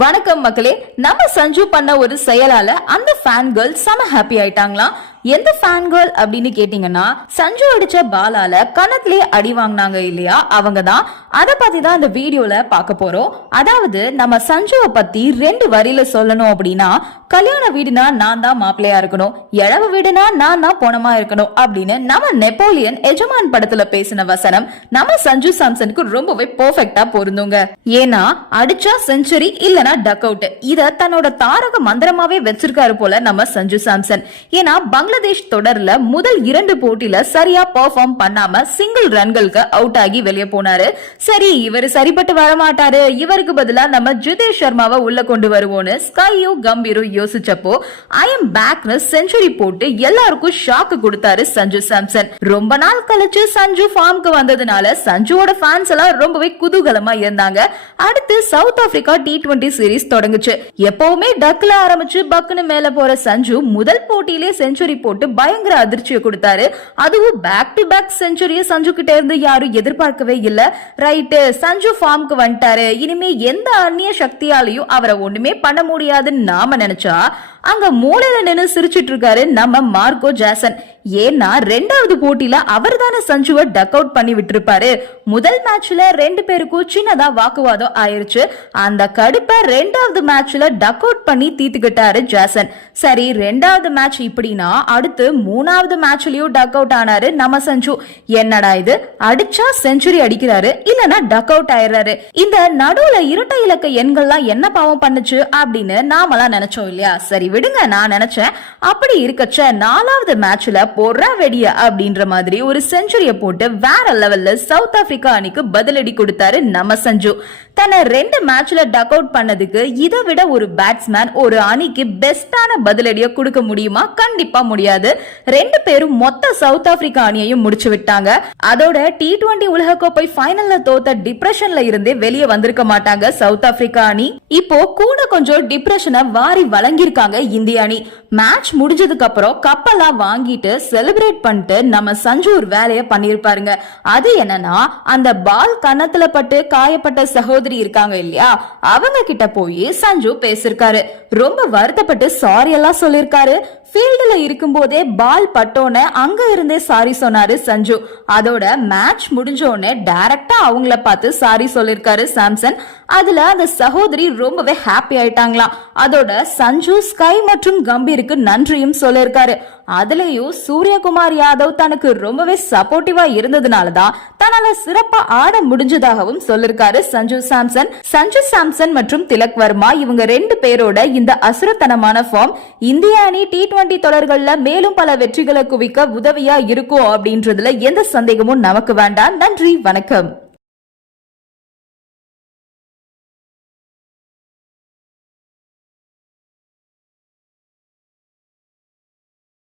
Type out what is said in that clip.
வணக்கம் மக்களே நம்ம சஞ்சு பண்ண ஒரு செயலால அந்த ஃபேன் கேர்ள் செம ஹாப்பி ஆயிட்டாங்களாம். எந்த ஃபேன் கேர்ள் அப்படின்னு கேட்டீங்கன்னா சஞ்சு அடிச்ச பாலால கணத்திலே அடி வாங்கினாங்க இல்லையா? அவங்க தான் அதை பத்தி தான் இந்த வீடியோல பார்க்க போறோம். அதாவது நம்ம சஞ்சுவை பத்தி ரெண்டு வரியில சொல்லணும் அப்படின்னா கல்யாண வீடுனா நான் தான் மாப்பிள்ளையா இருக்கணும். இழவு வீடுனா நான் தான் போனமா இருக்கணும் அப்படின்னு நம்ம நெப்போலியன் எஜமான் படத்துல பேசின வசனம் நம்ம சஞ்சு சாம்சனுக்கு ரொம்பவே பெர்ஃபெக்ட்டா பொருந்துங்க. ஏன்னா அடிச்சா செஞ்சுரி இல்லனா டக் அவுட் இத தன்னோட தாரக மந்திரமாவே வச்சிருக்காரு போல நம்ம சஞ்சு சாம்சன். ஏன்னா பங்களாதேஷ் தொடர்ல முதல் இரண்டு போட்டியில சரியா பர்ஃபார்ம் பண்ணாம சிங்கிள் ரன்களுக்கு அவுட் ஆகி வெளியே போனாரு. சரி இவர் சரிப்பட்டு வரமாட்டாரு. இவருக்கு பதிலா நம்ம ஜிதேஷ் சர்மாவை உள்ள கொண்டு வருவோம்னு ஸ்கையும் கம்பீரும் யோசிச்சப்போ ஐ எம் பேக்னு செஞ்சுரி போட்டு எல்லாருக்கும் ஷாக் கொடுத்தாரு சஞ்சு சாம்சன். ரொம்ப நாள் கழிச்சு சஞ்சு ஃபார்முக்கு வந்ததுனால சஞ்சுவோட ஃபேன்ஸ் எல்லாம் ரொம்பவே குதூகலமா இருந்தாங்க. அடுத்து South Africa T twenty series தொடங்குச்சு. எப்பவுமே டக்ல ஆரம்பிச்சு பக்குன்னு மேல போற சஞ்சு முதல் போட்டியிலே செஞ்சுரி போட்டு பயங்கர அதிர்ச்சியை கொடுத்தாரு. அதுவும் பேக் டு பேக் செஞ்சுரியை சஞ்சு கிட்ட இருந்து யாரும் எதிர்பார்க்கவே இல்ல. ரைட்டு சஞ்சு ஃபார்முக்கு வந்துட்டாரு. இனிமே எந்த அந்நிய சக்தியாலையும் அவரை ஒண்ணுமே பண்ண முடியாதுன்னு நாம நினைச்சா அங்க மூலையில நின்னு சிரிச்சிட்டு இருக்காரு நம்ம மார்க்கோ ஜாசன் ஏன்னா ரெண்டாவது போட்டியில அவர் தானே சஞ்சுவை டக் அவுட் பண்ணி விட்டுருப்பாரு. முதல் மேட்ச்ல ரெண்டு பேருக்கும் சின்னதா வாக்குவாதம் ஆயிருச்சு. அந்த கடுப்பை ரெண்டாவது மேட்ச்ல டக் அவுட் பண்ணி தீத்துக்கிட்டாரு ஜாசன் சரி ரெண்டாவது மேட்ச் இப்படின்னா அடுத்து மூணாவது மேட்ச்லயும் டக் அவுட் ஆனாரு நம்ம சஞ்சு. என்னடா இது? அடிச்சா செஞ்சுரி அடிக்கிறாரு இல்லனா டக் அவுட் ஆயிடுறாரு. இந்த நடுவுல இரட்டை இலக்க எண்கள்லாம் என்ன பாவம் பண்ணுச்சு அப்படின்னு நாமெல்லாம் நினைச்சோம் இல்லையா? சரி விடுங்க நான் நினைச்சேன். அப்படி இருக்கச்ச நாலாவது மேட்ச்ல போடுற வெடிய அப்படின்ற மாதிரி ஒரு செஞ்சுரிய போட்டு வேற லெவல்ல சவுத் ஆப்பிரிக்கா அணிக்கு பதிலடி கொடுத்தாரு நம்ம சஞ்சு. தன்னை ரெண்டு மேட்ச்ல டக் அவுட் பண்ணதுக்கு இதை விட ஒரு பேட்ஸ்மேன் ஒரு அணிக்கு பெஸ்டான பதிலடியை கொடுக்க முடியுமா? கண்டிப்பா முடியாது. ரெண்டு பேரும் மொத்த சவுத் ஆப்பிரிக்கா அணியையும் முடிச்சு விட்டாங்க. அதோட டி டுவெண்டி உலகக்கோப்பை ஃபைனல்ல தோத்த டிப்ரெஷன்ல இருந்தே வெளியே வந்திருக்க மாட்டாங்க சவுத் ஆப்பிரிக்கா அணி. இப்போ கூட கொஞ்சம் டிப்ரெஷனை வாரி வழங்கியிருக்காங்க இந்திய அணி. மேட்ச் முடிஞ்சதுக்கு அப்புறம் கப்பெல்லாம் வாங்கிட்டு செலிப்ரேட் பண்ணிட்டு நம்ம சஞ்சு ஒரு வேலையை பண்ணிருப்பாருங்க அது என்னன்னா அந்த பால் கன்னத்துல பட்டு காயப்பட்ட சகோதரி இருக்காங்க இல்லையா? அவங்க கிட்ட போய் சஞ்சு பேசிருக்காரு ரொம்ப வருத்தப்பட்டு சாரி எல்லாம் சொல்லிருக்காரு ஃபீல்டுல இருக்க இருக்கும்போதே பால் பட்டோன்னு அங்க இருந்தே சாரி சொன்னாரு சஞ்சு. அதோட மேட்ச் முடிஞ்சோடனே டைரக்டா அவங்கள பார்த்து சாரி சொல்லிருக்காரு சாம்சன். அதுல அந்த சகோதரி ரொம்பவே ஹாப்பி ஆயிட்டாங்களாம். அதோட சஞ்சு ஸ்கை மற்றும் கம்பீருக்கு நன்றியும் சொல்லியிருக்காரு. அதுலயும் சூரியகுமார் யாதவ் தனக்கு ரொம்பவே சப்போர்ட்டிவா இருந்ததுனால தான் தன்னால சிறப்பா ஆட முடிஞ்சதாகவும் சொல்லிருக்காரு சஞ்சு சாம்சன். சஞ்சு சாம்சன் மற்றும் திலக் வர்மா இவங்க ரெண்டு பேரோட இந்த அசுரத்தனமான ஃபார்ம் இந்திய அணி டி டுவெண்டி தொடர்கள்ல மேலும் பல வெற்றிகளை குவிக்க உதவியா இருக்கும் அப்படின்றதுல எந்த சந்தேகமும் நமக்கு வேண்டாம். நன்றி வணக்கம்.